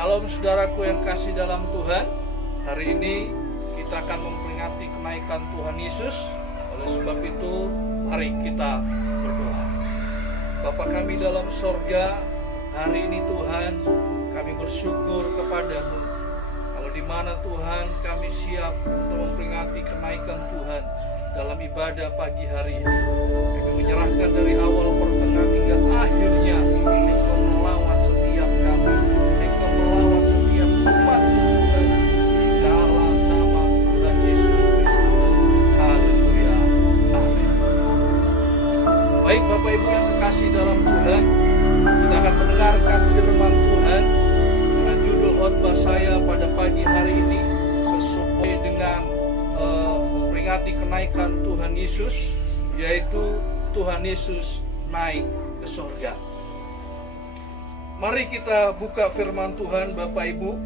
Shalom saudaraku yang kasih dalam Tuhan. Hari ini kita akan memperingati kenaikan Tuhan Yesus. Oleh sebab itu, mari kita berdoa. Bapa kami dalam sorga, hari ini Tuhan, kami bersyukur kepadamu. Kalau di mana Tuhan kami siap untuk memperingati kenaikan Tuhan dalam ibadah pagi hari ini. Kami menyerahkan dari awal pertengahan hingga akhirnya, Engkau melawat setiap kami, Engkau melawat setiap umat Tuhan di dalam nama Tuhan Yesus Kristus. Haleluya, amin. Baik Bapak Ibu yang kekasih dalam Tuhan, kita akan mendengarkan firman Tuhan dengan judul khotbah saya pada pagi hari ini sesuai dengan memperingati kenaikan Tuhan Yesus, yaitu Tuhan Yesus naik ke surga. Mari kita buka firman Tuhan Bapak Ibu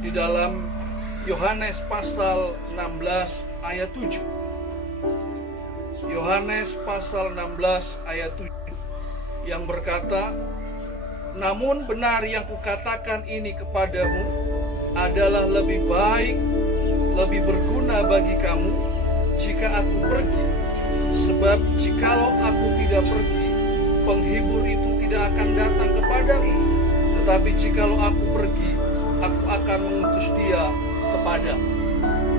di dalam Yohanes pasal 16 ayat 7. Yohanes pasal 16 ayat 7 yang berkata, "Namun benar yang kukatakan ini kepadamu adalah lebih baik, lebih berguna bagi kamu jika aku pergi. Sebab jikalau aku tidak pergi, penghibur itu tidak akan datang kepadamu. Tetapi jikalau aku pergi, aku akan mengutus dia kepadamu."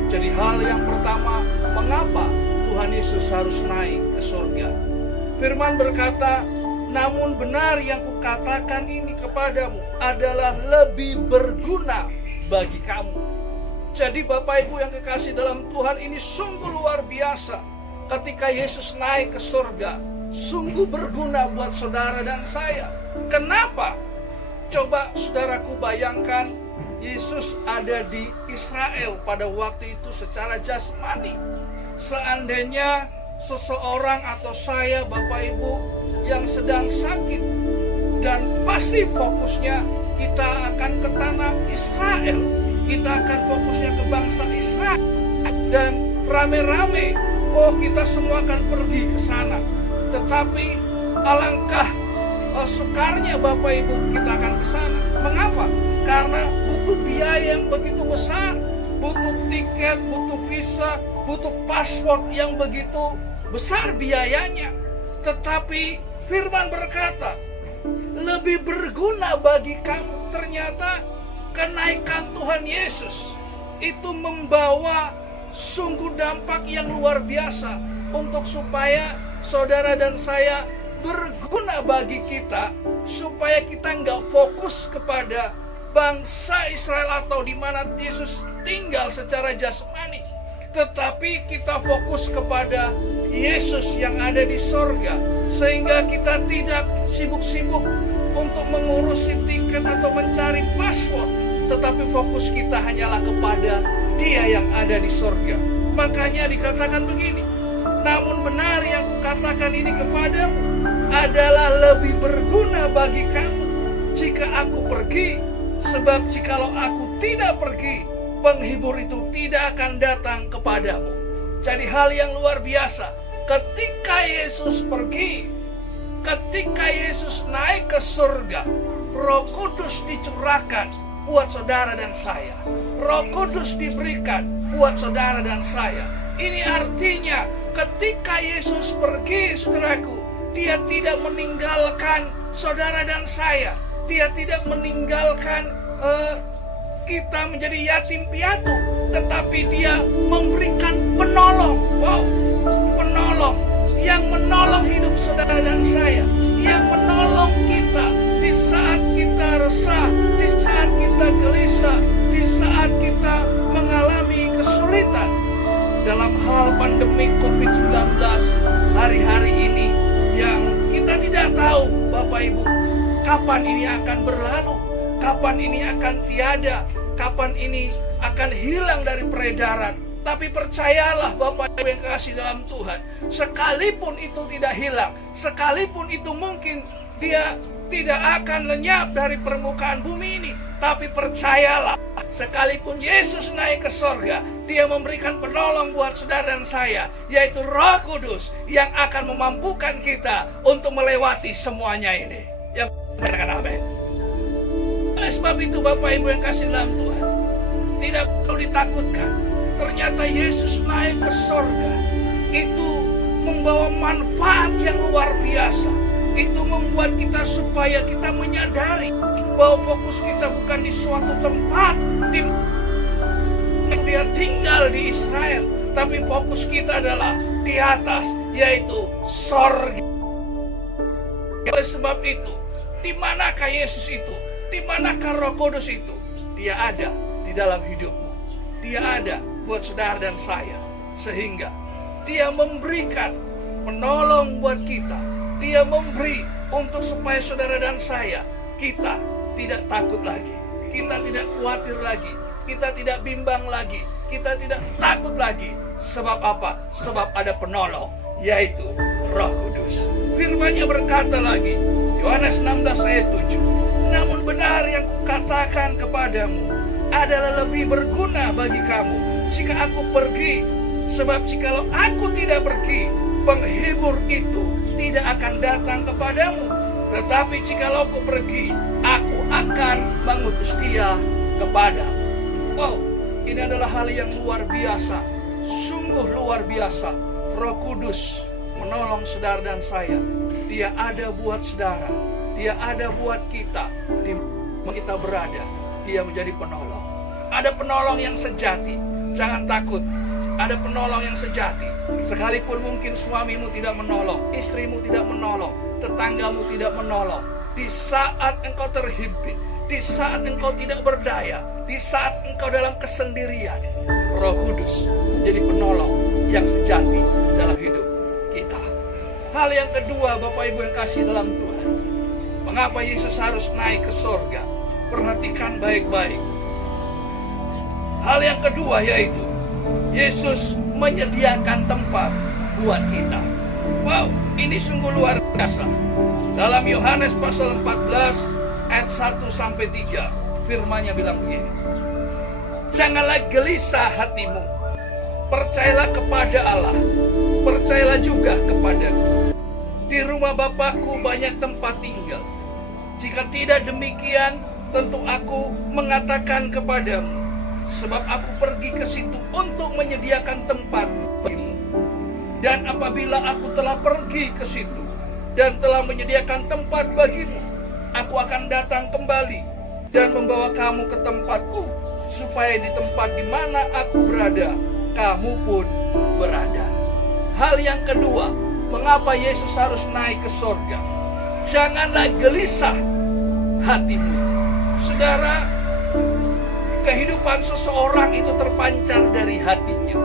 Jadi hal yang pertama, mengapa Tuhan Yesus harus naik ke surga? Firman berkata, "Namun benar yang kukatakan ini kepadamu adalah lebih berguna bagi kamu." Jadi Bapak Ibu yang kekasih dalam Tuhan, ini sungguh luar biasa. Ketika Yesus naik ke surga, sungguh berguna buat saudara dan saya. Kenapa? Coba saudaraku bayangkan, Yesus ada di Israel pada waktu itu secara jasmani. Seandainya seseorang atau saya Bapak Ibu yang sedang sakit, dan pasti fokusnya kita akan ke tanah Israel, kita akan fokusnya ke bangsa Israel, dan rame-rame, kita semua akan pergi ke sana. Tetapi alangkah sukarnya Bapak Ibu kita akan ke sana. Mengapa? Karena butuh biaya yang begitu besar, butuh tiket, butuh visa, butuh paspor yang begitu besar biayanya. Tetapi firman berkata, lebih berguna bagi kamu. Ternyata kenaikan Tuhan Yesus itu membawa sungguh dampak yang luar biasa untuk supaya saudara dan saya berguna bagi kita, supaya kita nggak fokus kepada bangsa Israel atau di mana Yesus tinggal secara jasmani, tetapi kita fokus kepada Yesus yang ada di sorga, sehingga kita tidak sibuk-sibuk untuk mengurusi tiket atau mencari paspor, tetapi fokus kita hanyalah kepada Dia yang ada di sorga. Makanya dikatakan begini, "Namun benar yang kukatakan ini kepadamu adalah lebih berguna bagi kamu jika aku pergi. Sebab jikalau aku tidak pergi, penghibur itu tidak akan datang kepadamu." Jadi hal yang luar biasa, ketika Yesus pergi, ketika Yesus naik ke surga, Roh Kudus dicurahkan buat saudara dan saya. Roh Kudus diberikan buat saudara dan saya. Ini artinya ketika Yesus pergi, saudaraku, Dia tidak meninggalkan saudara dan saya. Dia tidak meninggalkan kita menjadi yatim piatu, tetapi Dia memberikan penolong. Wow, penolong yang menolong hidup saudara dan saya, yang menolong kita di saat kita resah, di saat kita gelisah, di saat kita mengalami kesulitan. Dalam hal pandemi COVID-19 hari-hari ini yang kita tidak tahu Bapak Ibu, kapan ini akan berlalu, kapan ini akan tiada, kapan ini akan hilang dari peredaran. Tapi percayalah Bapak Ibu yang kasih dalam Tuhan, sekalipun itu tidak hilang, sekalipun itu mungkin dia tidak akan lenyap dari permukaan bumi ini, tapi percayalah, sekalipun Yesus naik ke sorga, Dia memberikan penolong buat saudara dan saya, yaitu Roh Kudus yang akan memampukan kita untuk melewati semuanya ini. Yang mengatakan amin. Oleh sebab itu Bapak Ibu yang kasih dalam Tuhan, tidak perlu ditakutkan. Ternyata Yesus naik ke sorga. Itu membawa manfaat yang luar biasa. Itu membuat kita supaya kita menyadari bahwa fokus kita bukan di suatu tempat di dia tinggal di Israel, tapi fokus kita adalah di atas, yaitu sorga. Oleh sebab itu, di manakah Yesus itu? Di manakah Roh Kudus itu? Dia ada di dalam hidupmu. Dia ada buat saudara dan saya. Sehingga dia memberikan, menolong buat kita. Dia memberi untuk supaya saudara dan saya, kita tidak takut lagi. Kita tidak khawatir lagi. Kita tidak bimbang lagi. Kita tidak takut lagi. Sebab apa? Sebab ada penolong, yaitu Roh Kudus. Firman-Nya berkata lagi, Yohanes 16 ayat 7. Namun benar yang kukatakan kepadamu adalah lebih berguna bagi kamu jika aku pergi. Sebab jikalau aku tidak pergi, penghibur itu tidak akan datang kepadamu. Tetapi jikalau aku pergi, aku akan mengutus dia kepadamu. Wow, ini adalah hal yang luar biasa. Sungguh luar biasa. Roh Kudus menolong saudara dan saya. Dia ada buat saudara. Dia ada buat kita. Di mana kita berada, dia menjadi penolong. Ada penolong yang sejati. Jangan takut. Ada penolong yang sejati. Sekalipun mungkin suamimu tidak menolong, istrimu tidak menolong, tetanggamu tidak menolong. Di saat engkau terhimpit, di saat engkau tidak berdaya, di saat engkau dalam kesendirian, Roh Kudus menjadi penolong yang sejati dalam hidup kita. Hal yang kedua, Bapak Ibu yang kasih dalam Tuhan, mengapa Yesus harus naik ke sorga? Perhatikan baik-baik. Hal yang kedua yaitu Yesus menyediakan tempat buat kita. Wow, ini sungguh luar biasa. Dalam Yohanes pasal 14 ayat 1 sampai 3, firman-Nya bilang begini. Janganlah gelisah hatimu. Percayalah kepada Allah. Percayalah juga kepadaku. Di rumah Bapakku banyak tempat tinggal. Jika tidak demikian, tentu aku mengatakan kepadamu. Sebab aku pergi ke situ untuk menyediakan tempat bagimu. Dan apabila aku telah pergi ke situ dan telah menyediakan tempat bagimu, aku akan datang kembali dan membawa kamu ke tempatku, supaya di tempat di mana aku berada, kamu pun berada. Hal yang kedua, mengapa Yesus harus naik ke sorga? Janganlah gelisah hatimu. Saudara, kehidupan seseorang itu terpancar dari hatinya.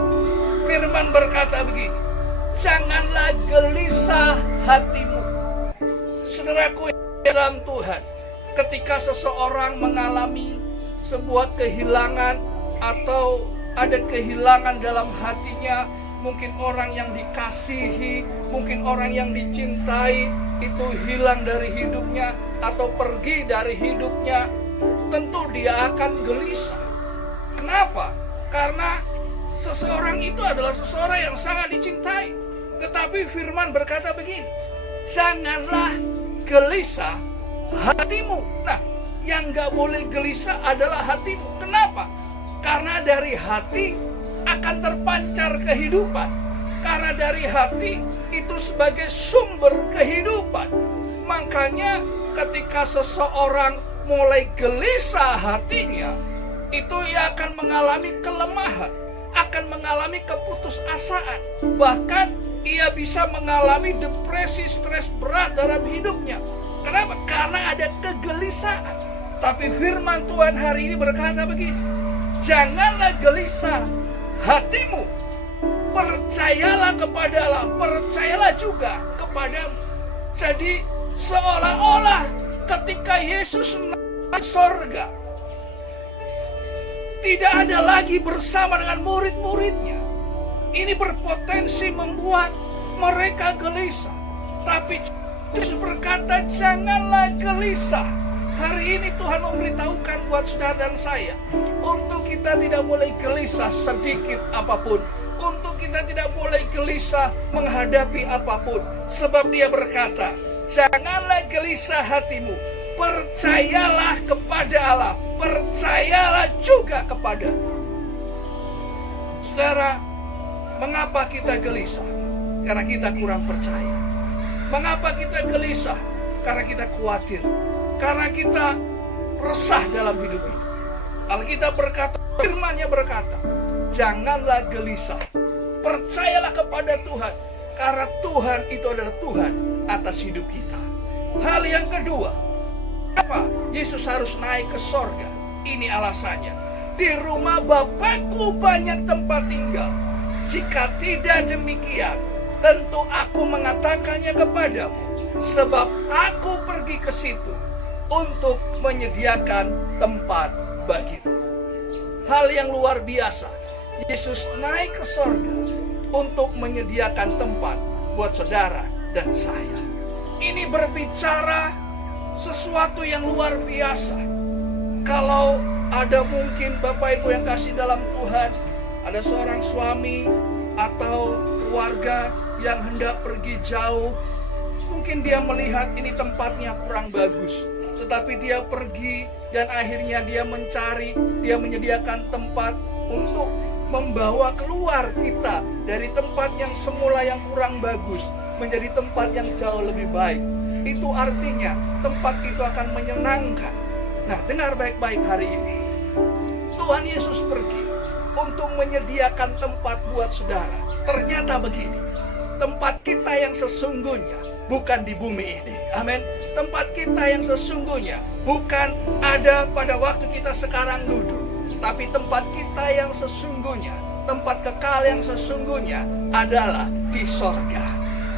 Firman berkata begini, janganlah gelisah hatimu. Saudaraku dalam Tuhan, ketika seseorang mengalami sebuah kehilangan atau ada kehilangan dalam hatinya, mungkin orang yang dikasihi, mungkin orang yang dicintai itu hilang dari hidupnya atau pergi dari hidupnya, tentu dia akan gelisah. Kenapa? Karena seseorang itu adalah seseorang yang sangat dicintai. Tetapi firman berkata begini, janganlah gelisah hatimu. Nah, yang gak boleh gelisah adalah hatimu. Kenapa? Karena dari hati akan terpancar kehidupan. Karena dari hati itu sebagai sumber kehidupan. Makanya ketika seseorang mulai gelisah hatinya, itu ia akan mengalami kelemahan, akan mengalami keputusasaan. Bahkan ia bisa mengalami depresi, stres berat dalam hidupnya. Kenapa? Karena ada kegelisahan. Tapi firman Tuhan hari ini berkata begini, janganlah gelisah hatimu. Percayalah kepada Allah, percayalah juga kepadamu. Jadi seolah-olah ketika Yesus naik sorga, tidak ada lagi bersama dengan murid-muridnya. Ini berpotensi membuat mereka gelisah. Tapi Yesus berkata, janganlah gelisah. Hari ini Tuhan memberitahukan buat saudara dan saya, untuk kita tidak boleh gelisah sedikit apapun. Untuk kita tidak boleh gelisah menghadapi apapun. Sebab dia berkata, janganlah gelisah hatimu. percayalah kepada Allah, percayalah juga kepada. Saudara, mengapa kita gelisah? Karena kita kurang percaya. Mengapa kita gelisah? Karena kita khawatir. Karena kita resah dalam hidup ini. Alkitab berkata, firman-Nya berkata, janganlah gelisah. Percayalah kepada Tuhan. Karena Tuhan itu adalah Tuhan atas hidup kita. Hal yang kedua, apa? Yesus harus naik ke sorga. Ini alasannya. Di rumah Bapakku banyak tempat tinggal. Jika tidak demikian, tentu aku mengatakannya kepadamu. Sebab aku pergi ke situ untuk menyediakan tempat bagimu. Hal yang luar biasa. Yesus naik ke sorga untuk menyediakan tempat buat saudara dan saya. Ini berbicara sesuatu yang luar biasa. Kalau ada mungkin Bapak Ibu yang kasih dalam Tuhan, ada seorang suami atau keluarga yang hendak pergi jauh, mungkin dia melihat ini tempatnya kurang bagus, tetapi dia pergi dan akhirnya dia mencari, dia menyediakan tempat untuk membawa keluar kita dari tempat yang semula yang kurang bagus menjadi tempat yang jauh lebih baik. Itu artinya tempat itu akan menyenangkan. Nah, dengar baik-baik hari ini. Tuhan Yesus pergi untuk menyediakan tempat buat saudara. Ternyata begini, tempat kita yang sesungguhnya bukan di bumi ini. Amin. Tempat kita yang sesungguhnya bukan ada pada waktu kita sekarang duduk, tapi tempat kita yang sesungguhnya, tempat kekal yang sesungguhnya adalah di sorga.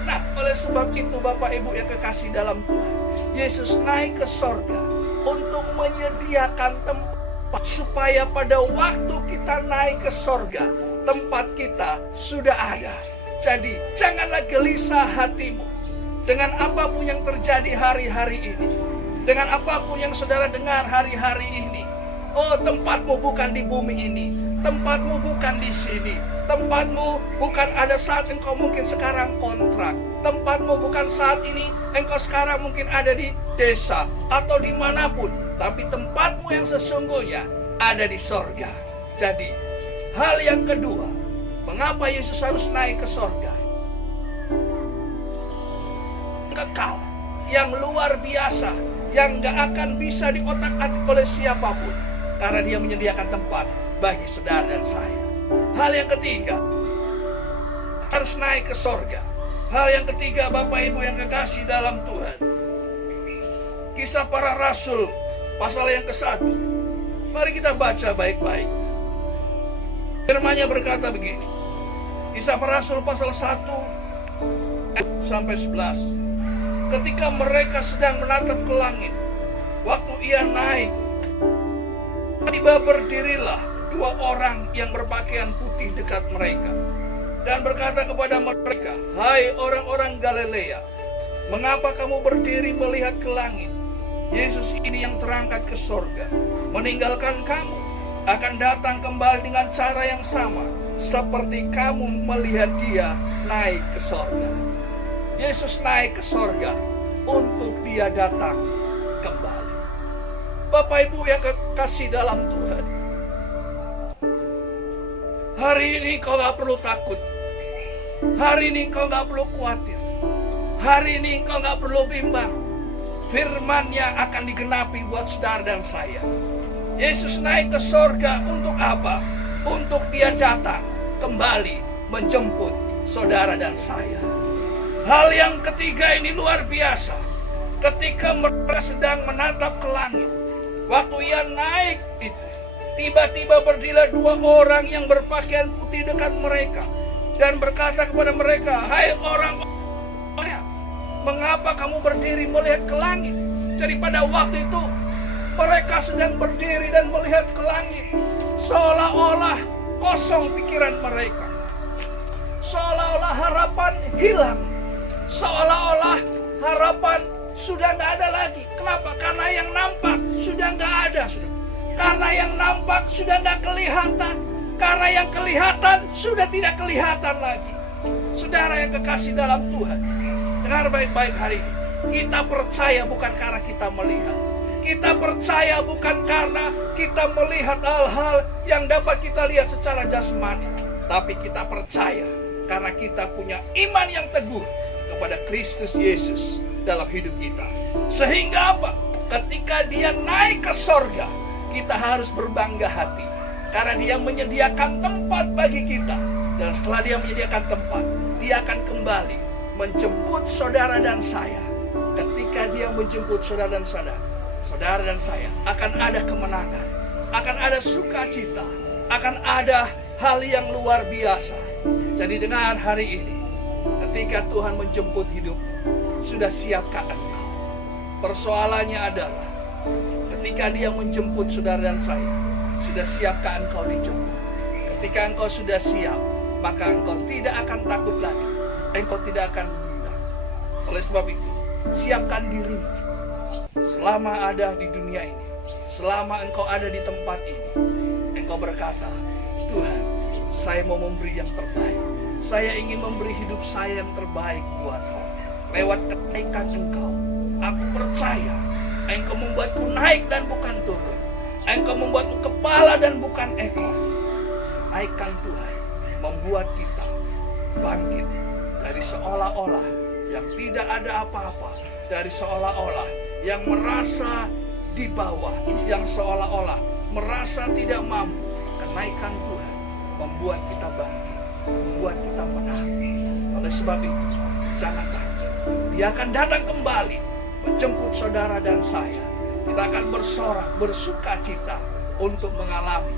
Nah, oleh sebab itu Bapak Ibu yang kekasih dalam Tuhan, Yesus naik ke sorga untuk menyediakan tempat supaya pada waktu kita naik ke sorga, tempat kita sudah ada. Jadi janganlah gelisah hatimu dengan apapun yang terjadi hari-hari ini, dengan apapun yang saudara dengar hari-hari ini. Oh, tempatmu bukan di bumi ini, tempatmu bukan di sini, tempatmu bukan ada saat engkau mungkin sekarang kontrak, tempatmu bukan saat ini engkau sekarang mungkin ada di desa atau dimanapun, tapi tempatmu yang sesungguhnya ada di sorga. Jadi hal yang kedua, mengapa Yesus harus naik ke sorga? Kekal, yang luar biasa, yang gak akan bisa diotak-atik oleh siapapun, karena dia menyediakan tempat bagi saudara dan saya. Hal yang ketiga, harus naik ke sorga. Hal yang ketiga, Bapak Ibu yang kekasih dalam Tuhan, Kisah Para Rasul pasal yang ke-1. Mari kita baca baik-baik. Firman-Nya berkata begini. Kisah Para Rasul pasal 1 sampai 11. Ketika mereka sedang menatap ke langit, waktu ia naik, tiba berdirilah dua orang yang berpakaian putih dekat mereka dan berkata kepada mereka, "Hai orang-orang Galilea, mengapa kamu berdiri melihat ke langit? Yesus ini yang terangkat ke sorga, meninggalkan kamu, akan datang kembali dengan cara yang sama, seperti kamu melihat dia naik ke sorga." Yesus naik ke sorga untuk dia datang kembali. Bapak Ibu yang kekasih dalam Tuhan, hari ini kau gak perlu takut. Hari ini kau gak perlu khawatir. Hari ini kau gak perlu bimbang. Firman-Nya akan digenapi buat saudara dan saya. Yesus naik ke sorga untuk apa? Untuk dia datang kembali menjemput saudara dan saya. Hal yang ketiga ini luar biasa. Ketika mereka sedang menatap ke langit, waktu ia naik itu, tiba-tiba berdirilah dua orang yang berpakaian putih dekat mereka dan berkata kepada mereka, "Hai orang-orang, mengapa kamu berdiri melihat ke langit?" Jadi pada waktu itu mereka sedang berdiri dan melihat ke langit, seolah-olah kosong pikiran mereka, seolah-olah harapan hilang, seolah-olah harapan sudah nggak ada lagi. Kenapa? Karena yang nampak sudah nggak ada, sudah. Karena yang nampak sudah nggak kelihatan. Karena yang kelihatan sudah tidak kelihatan lagi. Saudara yang kekasih dalam Tuhan, dengar baik-baik hari ini. Kita percaya bukan karena kita melihat. Kita percaya bukan karena kita melihat hal-hal yang dapat kita lihat secara jasmani. Tapi kita percaya karena kita punya iman yang teguh kepada Kristus Yesus dalam hidup kita. Sehingga apa? Ketika dia naik ke sorga, kita harus berbangga hati. Karena dia menyediakan tempat bagi kita. Dan setelah dia menyediakan tempat, dia akan kembali menjemput saudara dan saya. Ketika dia menjemput saudara dan saya akan ada kemenangan, akan ada sukacita, akan ada hal yang luar biasa. Jadi dengar hari ini, ketika Tuhan menjemput hidupmu, sudah siapkah engkau? Persoalannya adalah ketika dia menjemput saudara dan saya, sudah siapkah engkau dijemput? Ketika engkau sudah siap, maka engkau tidak akan takut lagi, engkau tidak akan bimbang. Oleh sebab itu, siapkan dirimu. Selama ada di dunia ini, selama engkau ada di tempat ini, engkau berkata, Tuhan, saya mau memberi yang terbaik. Saya ingin memberi hidup saya yang terbaik buat Engkau. Lewat kenaikan Engkau, aku percaya Engkau membuatku naik dan bukan turun. Engkau membuatku kepala dan bukan ekor. Naikkan Tuhan, membuat kita bangkit dari seolah-olah yang tidak ada apa-apa, dari seolah-olah yang merasa di bawah, yang seolah-olah merasa tidak mampu. Kenaikan Tuhan membuat kita bangkit, membuat kita menang. Oleh sebab itu, jangan takut. Dia akan datang kembali menjemput saudara dan saya. Kita akan bersorak, bersuka cita untuk mengalami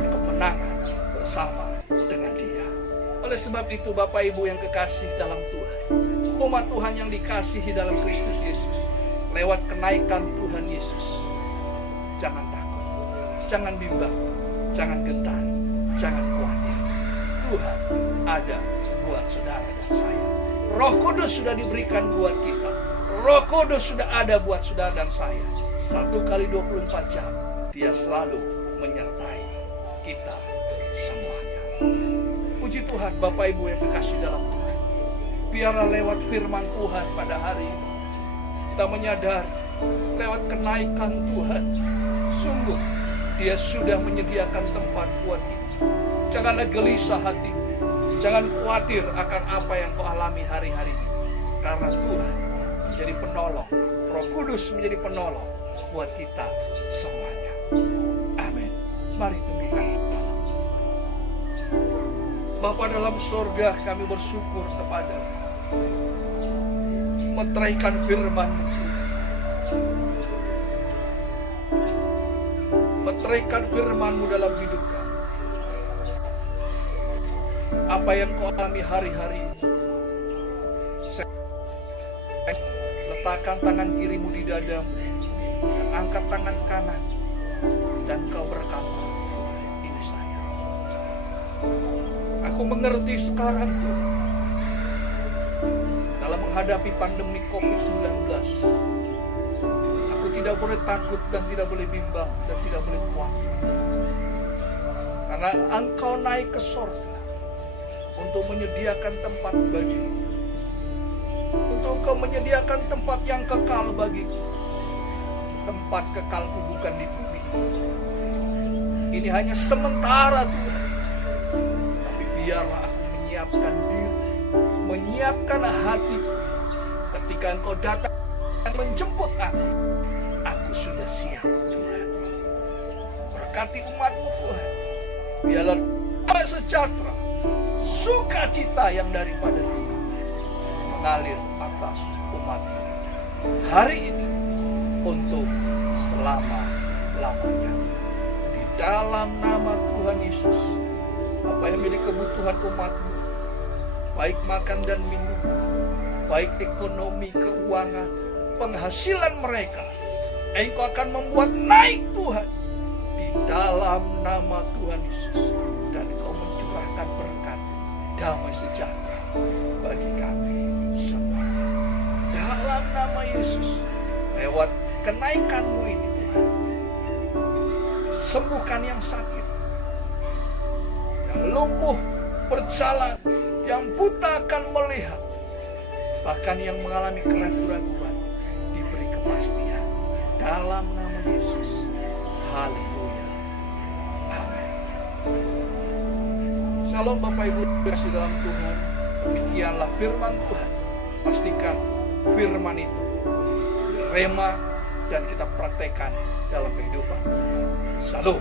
kemenangan bersama dengan Dia. Oleh sebab itu, Bapak Ibu yang kekasih dalam Tuhan, umat Tuhan yang dikasihi dalam Kristus Yesus, lewat kenaikan Tuhan Yesus, jangan takut, jangan bimbang, jangan gentar, jangan khawatir. Tuhan ada buat saudara dan saya. Roh Kudus sudah diberikan buat kita. Roh Kudus sudah ada buat saudara dan saya. 1 kali 24 jam Dia selalu menyertai kita semuanya. Puji Tuhan, Bapak Ibu yang kekasih dalam Tuhan. Biarlah lewat firman Tuhan pada hari ini, kita menyadari lewat kenaikan Tuhan, sungguh Dia sudah menyediakan tempat buat kita. Janganlah gelisah hati, jangan khawatir akan apa yang kau alami hari-hari ini. Karena Tuhan menjadi penolong, Roh Kudus menjadi penolong buat kita semuanya. Amin. Mari tundukkan kepala. Bapa dalam sorga, kami bersyukur kepada-Mu. Meteraikan firman-Mu, meteraikan firman-Mu dalam hidup kami. Apa yang kau alami hari-hari ini, letakkan tangan kirimu di dadamu, dan angkat tangan kanan, dan kau berkata, Tuhan, ini saya. Aku mengerti sekarang, Tuhan, dalam menghadapi pandemi COVID-19, aku tidak boleh takut dan tidak boleh bimbang dan tidak boleh khawatir. Karena Engkau naik ke sorga untuk menyediakan tempat bagiku, untuk Engkau menyediakan tempat yang kekal bagiku. Tempat kekalku bukan di bumi. Ini hanya sementara, Tuhan. Tapi biarlah aku menyiapkan diri, menyiapkan hatiku. Ketika Engkau datang dan menjemput aku sudah siap, Tuhan. Berkati umat-Mu, Tuhan. Biarlah damai sejahtera, sukacita yang daripada Tuhan mengalir atas umat-Mu hari ini untuk selama-lamanya. Di dalam nama Tuhan Yesus, apa yang menjadi kebutuhan umat-Mu, baik makan dan minum, baik ekonomi, keuangan, penghasilan mereka, Engkau akan membuat naik, Tuhan, di dalam nama Tuhan Yesus. Dan Engkau mencurahkan berkat, damai sejahtera bagi kami semua. Dalam nama Yesus, lewat kenaikan-Mu ini, Tuhan, sembuhkan yang sakit, yang lumpuh berjalan, yang buta akan melihat, bahkan yang mengalami keraguan-keraguan dalam nama Yesus. Haleluya. Amin. Shalom Bapak Ibu kasih dalam Tuhan. Demikianlah firman Tuhan. Pastikan firman itu rema dan kita praktekkan dalam kehidupan. Shalom.